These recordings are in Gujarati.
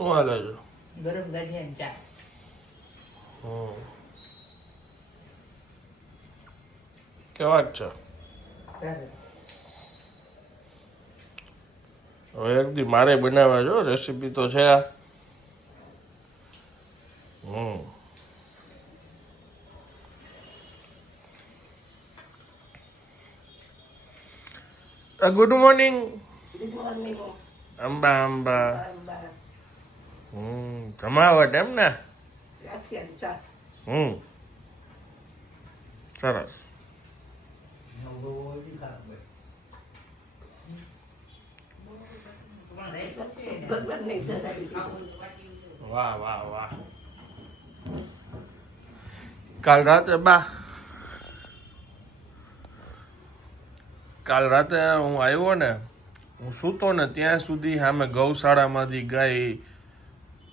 શું હાલે છે? ગરમ ગાંઠિયા ચા. કેવા જ છે? હવે એક દી મારે બનાવ્યા છો, રેસીપી તો છે આ. Good morning. Good morning. Amba Amba. જમાવટ એમ ને? ગાંઠિયા ચા. સરસ. ભગવાનને ધરાવી વાહ વાહ વાહ. કાલ રાતે હું આવ્યો ને, હું સૂતો ને ત્યાં સુધી સામે ગૌશાળામાંથી ગાય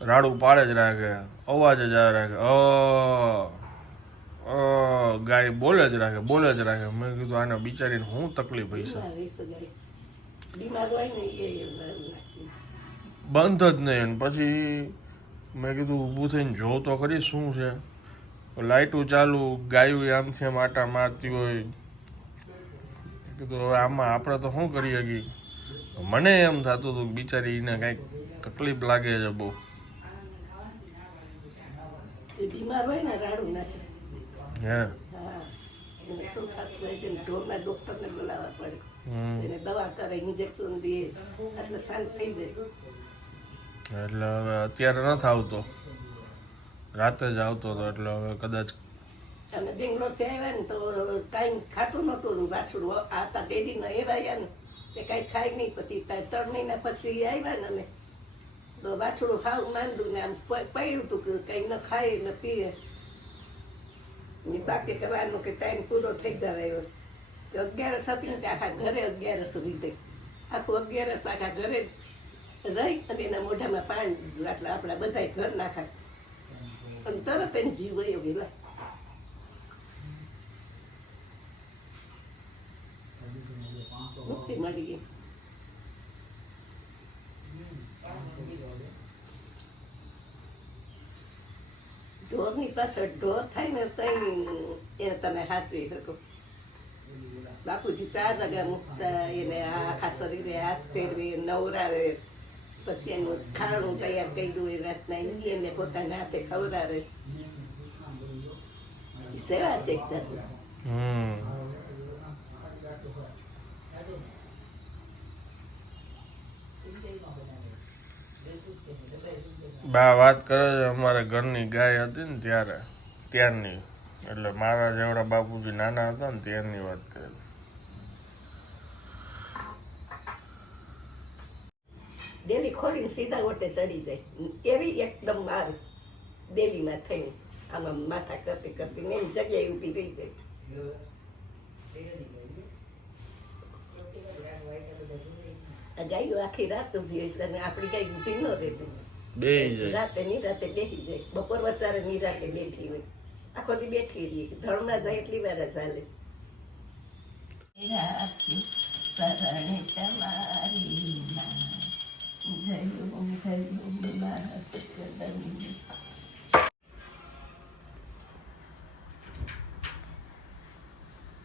રાડું પાડે જ રાખે, અવાજ જ આવે રાખે, ગાય બોલે જ રાખે. મેં કીધું આને બિચારીને શું તકલીફ હશે. બીમાર હોય ને એ બંધ જ નહીં. પછી મેં કીધું ઊભું થઈને જોઉં તો ખરી શું છે. લાઇટું ચાલુ, ગાયું આમથી આમ આટા મારતી હોય. કીધું હવે આમાં આપણે તો શું કરી શકીએ. મને એમ થતું હતું બિચારીને કંઈક તકલીફ લાગે છે બહુ. બીમાર હોય ને રાડું નાખે. હે ઢોરના ડોક્ટરને બોલાવવા પડે, એને દવા કરે, ઇન્જેક્શન દે, એટલે શાંત થઈ જાય. એટલે હવે અત્યારે નથી આવતો, રાતે જ આવતો હતો. એટલે હવે કદાચ અમે બેંગ્લોરથી આવ્યા ને તો કાંઈ ખાતું નહોતું વાછડું. આ તા ડેડીને એવા આવ્યા ને એ કાંઈ ખાય નહીં. પછી 3 મહિના પછી આવ્યા ને અમે તો વાછડું ખાવ માંડું ને આમ પડ્યું હતું કે કંઈ ન ખાય ને પીએ. બાકી કરવાનું કે ટાઈમ પૂરો થઈ જાય. 11 હતી ને આખા ઘરે 11 લીધે, આખું 11 આખા ઘરે રહી અને એના મોઢામાં પાણી દીધું. એટલે આપણા બધા ઘર નાખા અને તરત એને જીવ વયો ગયેલા. મુક્તિ મળી ગઈ. ઢોરની પાછળ ઢોર થાય ને તઈ એને તમે હાથવી શકો. બાપુજી 4 વાગ્યા મૂકતા, એને આખા શરીરે હાથ ફેરવે, નવરાવે, પછી એનું ખાણું તૈયાર કર્યું એ રાતના એને પોતાના હાથે ખવડાવે. સેવા છે એકદમ. બા વાત કરે છે અમારે ઘરની ગાય હતી ને ત્યારની, એટલે મારા જેવડા બાપુજી નાના હતા ને ત્યારની વાત કરે. ડેલી ખોલીને સીધા ગોટે ચડી જાય એવી એકદમ માર ડેલીમાં થઈને આમાં માથા કરતી કરતી ને એની જગ્યાએ ઊભી રહી જાય. ગાયું આખી રાત ઊભી હોય છે અને આપણી ગાય ઊભી ન રહેતી. રાતે નિરાતે બેસી જાય. બપોર વચારે નિરાતે બેઠી હોય, આખો દી બેઠી રહી. ધર્મના જાય એટલી વાર ચાલે. શરણે તમારી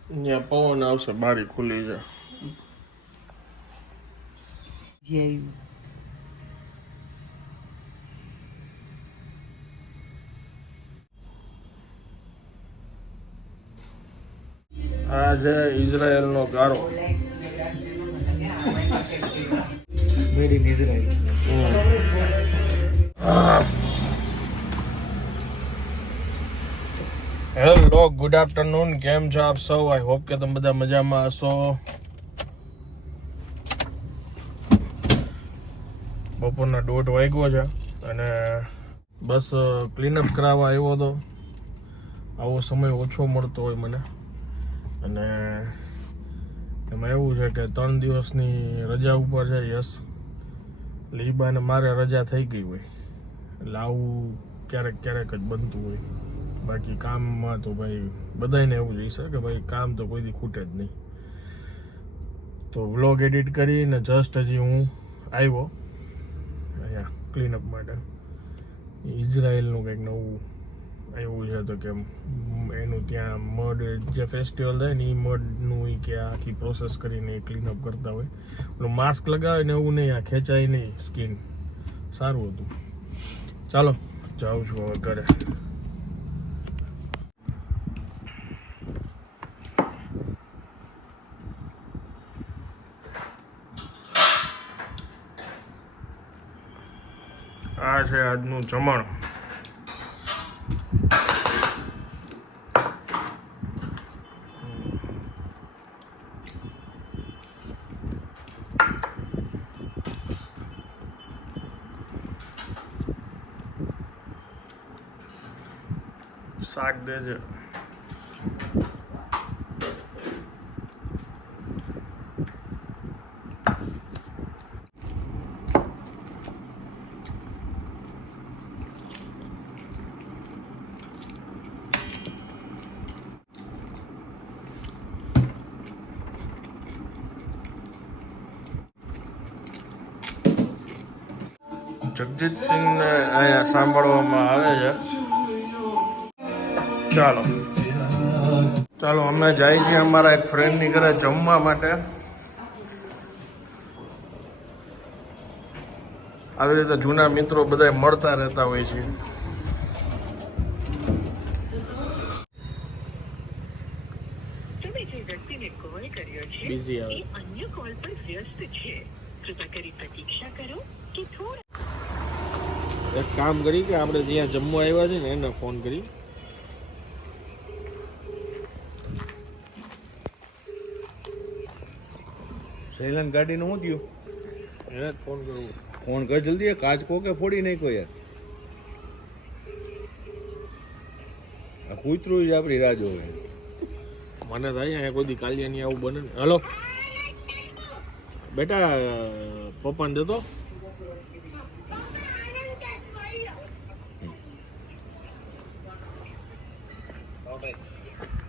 અહીંયા પવન આવશે, બારી ખુલી છે. આ છે ઇઝરાયલનો ગારો. Made in Israel. Hello, good afternoon. કેમ છો આપ સૌ? આઈ હોપ કે તમે બધા મજામાં હશો. બપોરના 1:30 વાગ્યો છે અને બસ ક્લીનઅપ કરાવવા આવ્યો હતો. આવો સમય ઓછો મળતો હોય મને. અને એમાં એવું છે કે 3 દિવસની રજા ઉપર છે યસ. લીબાને મારે રજા થઈ ગઈ હોય એટલે આવું ક્યારેક ક્યારેક જ બનતું હોય. બાકી કામમાં તો ભાઈ બધાને એવું જ હશે કે ભાઈ કામ તો કોઈ દી ખૂટે જ નહીં. તો વ્લોગ એડિટ કરીને જસ્ટ હજી હું આવ્યો અહીંયા ક્લીનઅપ માટે. ઇઝરાયલનું કંઈક નવું આવ્યું છે તો કે એનું ત્યાં મડ જે ફેસ્ટિવલ થાય ને એ મડનું એ કે આખી પ્રોસેસ કરીને ક્લીનઅપ કરતા હોય. પેલું માસ્ક લગાવે ને એવું નહીં, આ ખેંચાય નહીં સ્કિન. સારું હતું. ચાલો જાઉં છું હવે ઘરે. આ છે આજનું જમણ. શાક દેજે. જગજીતસિંહને અહીંયા સાંભળવામાં આવે છે. ચાલો ચાલો અમે જાય છીએ અમારા એક ફ્રેન્ડની ઘરે જમવા માટે. આવી રીતે જૂના મિત્રો બધા મળતા રહેતા હોય છે. તમે જે વ્યક્તિને કોલ કર્યો છે બિઝી એ આવે. અન્ય કોલ પર વ્યસ્ત છે. કૃપા કરી પ્રતીક્ષા કરો કે થોડા એક કામ કરી કે આપણે જ્યાં જમવા આવ્યા છે ને એને ફોન કરી. શૈલાન ગાડીનું શું થયું? એને જ ફોન કરવું. ફોન કર જલ્દી, કાચકો કે ફોડી નાખ્યો યાર. આ કૂતરું જ આપણી રાહ જોવે. મને થાય અહીંયા કોઈ દી કાલિયાની આવું બને ને. હલો બેટા, પપ્પાને જતો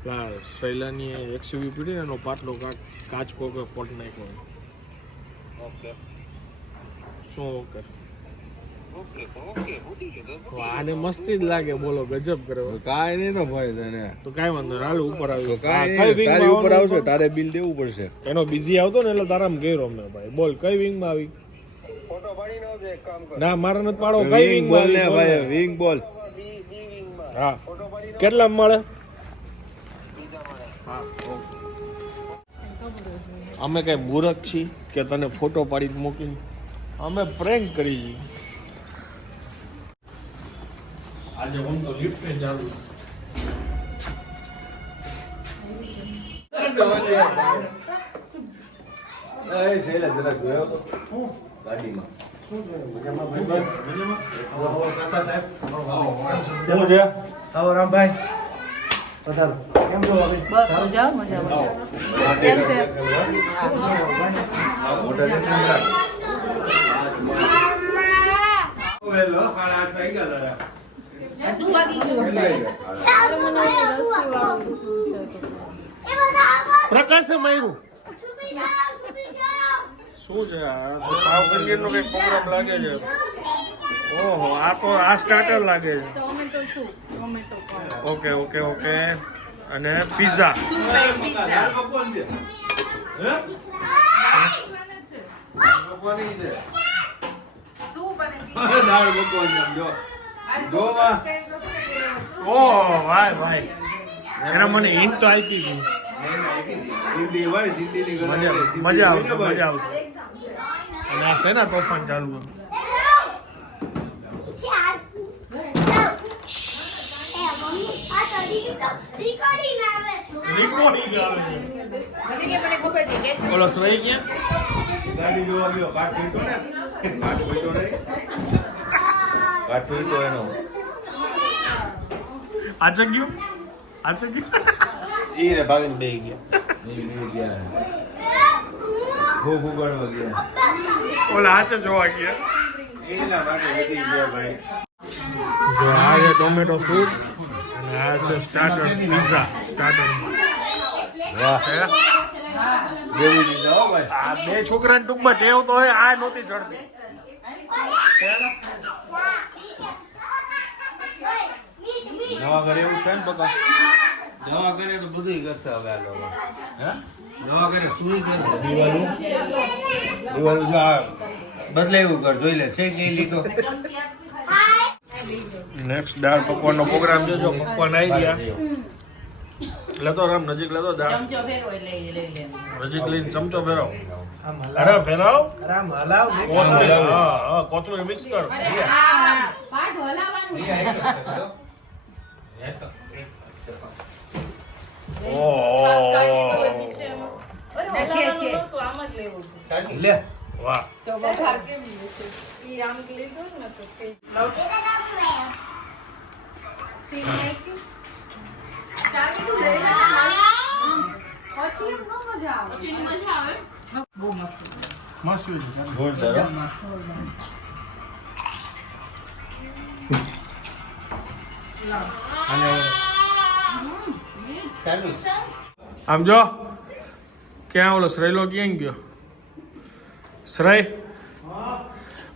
પેલા શૈલાની એક્સયુવી પીડી ને એનો પાટલો કાચકો કે ફોટ નાખ્યો. શું ઓકે? આને મસ્તી જ લાગે. બોલો ગજબ કરે. કાંઈ નહીં તો ભાઈ તને તો કાંઈ વાંધો નહીં, હાલ ઉપર તો આવ્યું. કાંઈ કઈ નહીં, wing તારી માં ઉપર આવવાનું? આવશે, તારે બિલ દેવું પડશે. એનો બિઝી આવતો ને એટલે તારામાં ગયો મેં ભાઈ. બોલ કઈ વિંગમાં આવી? ના મારે નથી પાડો. કઈ વિંગ વિંગમાં બોલ ને આવી? ભાઈ, વિંગ બોલ. હા કેટલા મળે? અમે કઈ મૂર્ખ છીએ કે તને ફોટો પાડી મૂકીને? અમે પ્રેન્ક કરી છીએ. આજે હું તો લિફ્ટ ને ચાલુ. શૈલા જરાક જોયો તો ગાડીમાં શું છે? આવો રામભાઈ પધારો. કેમ છો ભાભી? બસ મજા મજા મજા. કેમ છે? પ્રકાશે માર્યું. શું છે આ? તો સાવ પનીરનો કઈક પ્રોગ્રામ લાગે છે. ઓહો, આ તો આ સ્ટાર્ટર લાગે છે. ટોમેટો સૂપ, ટોમેટો પાવ. Okay okay okay. અને પિઝા. ઓહ ભાઈ ભાઈ, એને મને હિન્ટ તો આપી હતી. મજા આવશે મજા આવશે. અને આ શેના તોફાન ચાલુ? રેકોર્ડિંગ આવે છે. બોલો શ્રેય ક્યાં? ગાડી જોવા ગયો, કાટ પીટો ને, કાટ પીટો નહીં, કાટ પીટો એનો. આ જગ્યું આ જગ્યું જી રે ભાગીને બેહી ગયા. નહીં બેહી ગયા. ખૂબ ઉગાડવા ગયા. ઓલા હાથે જોવા ગયા. એના માટે વધી ગયા ભાઈ. જો આ છે ટોમેટો સૂપ અને આ છે સ્ટાર્ટર પિઝા. સ્ટાર્ટર વાહ, જેવી રીતે હો ભાઈ. આ બે છોકરાને ટૂંકમાં ટેવ તો હોય, આ નહોતી ચડતી. નવા ઘરે એવું છે ને બકા દવા કરે તો બધું કરશે હવે આ લોકો હે દવા કરે શું કરશે દિવાળું જો આ બદલે એવું કર જોઈ લે છે કે લીધો નેક્સ્ટ દાળ પકવાનો પ્રોગ્રામ જોજો. પકવાન આવી ગયા. લેતો રામ નજીક લેતો દાળ ચમચો ફેરવો એટલે લઈ લે. નજીક લઈને ચમચો ફેરવ. આમ અરે ફેરવ. આરામ હલાવ ને કોથમીર હા કોથમીર મિક્સ કર. પાટ હલાવવાનું છે. તો આમ જ લેવું છે. લે વાહ તો વઘાર કેમ લેશે? ઈ આમ લીધું ને તો તે સીન નાખ્યું. ચાવી તો લઈ લે. પછી એમ ન મજા આવે. પછી મજા આવે. બહુ મસ્ત. મસ્ત છે જોરદાર આમ જો ક્યાં ઓલો શ્રેયલો ક્યાં ગયો? શ્રેય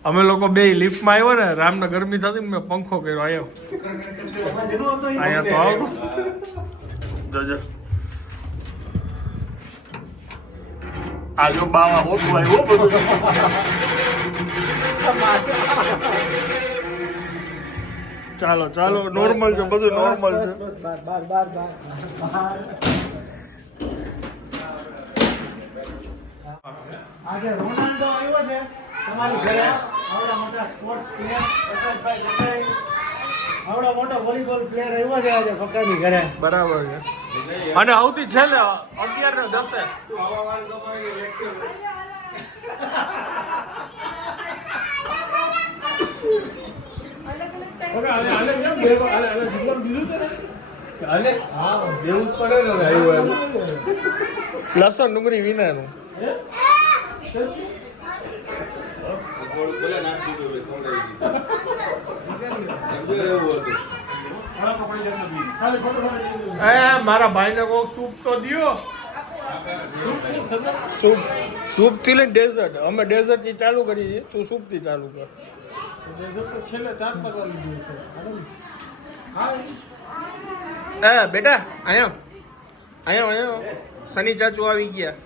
અમે લોકો બે લિફ્ટમાં આવ્યો ને રામને ગરમી થતી ને મેં પંખો કર્યો આવ્યો અહીંયા તો આવો જોજો આ જો બાવા હોતું આવ્યો બધું ચાલો ચાલો નોર્મલ છે બધું નોર્મલ છે. બસ બાર બાર બાર આજે રોનાલ્ડો આવ્યો છે તમારી ઘરે આવડા મોટા સ્પોર્ટ્સ પ્લેયર પ્રકાશભાઈ ગોટાઈ આવડો મોટો વોલીબોલ પ્લેયર આવ્યો છે આજે પક્કાની ઘરે બરાબર છે અને આવતી છેલ્લે 11 ને 10 હાલે હા દેવું જ પડે ને આવ્યું એમ લસણ ડુંગળી વિનાનું બોલે નાખી દીધું એવું હતું એ મારા ભાઈને કોક સૂપ તો દિયો સૂપ થી લઈને ડેઝર્ટ અમે ડેઝર્ટ થી ચાલુ કરી છે તું સૂપ થી ચાલુ કર છેલ્લે તાર પકડી લીધું છે એ બેટા અહીંયા શનિ ચાચુ આવી ગયા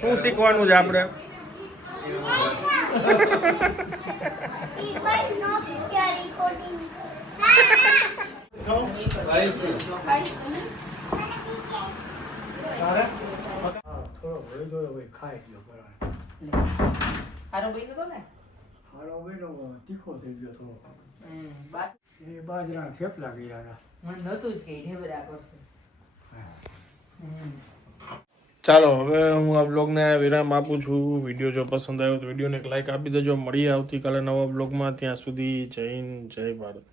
શું શીખવાનું છે આપણે થોડો ભેજો ભાઈ ખાઈ ગયો બરાબર હારો બન્યો તો ને? હાલો બેનો તીખો થઈ ગયો થોડો બાસ એ બાજરાના થેપલા ગયા હતા મને નતું જ કે ઢેબરા કરશે. ચાલો હવે હું આ બ્લોગને વિરામ આપું છું. વિડીયો જો પસંદ આવ્યો તો વિડીયોને એક લાઈક આપી દેજો. મળીએ આવતીકાલે નવા બ્લોગમાં. ત્યાં સુધી જય હિન્દ જય ભારત.